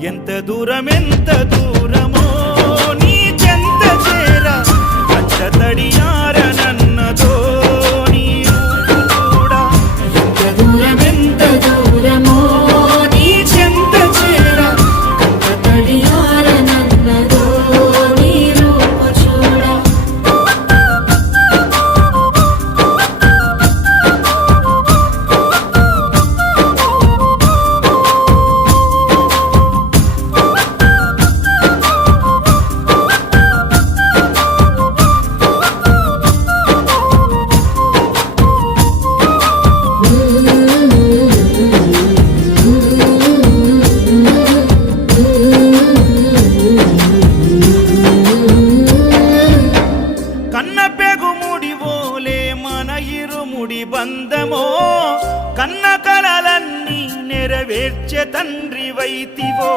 ఎంత దూరమో నీ చెంత చేర కంట తడియారనన్నదో నీ చూడ ఎంత దూరమో నీ చెంత చేర కంట తడియారనన్నదో నీ రూపు చూడ ముడి బంధమో కన్న కలలన్నీ నెరవేర్చె తండ్రి వైతివో।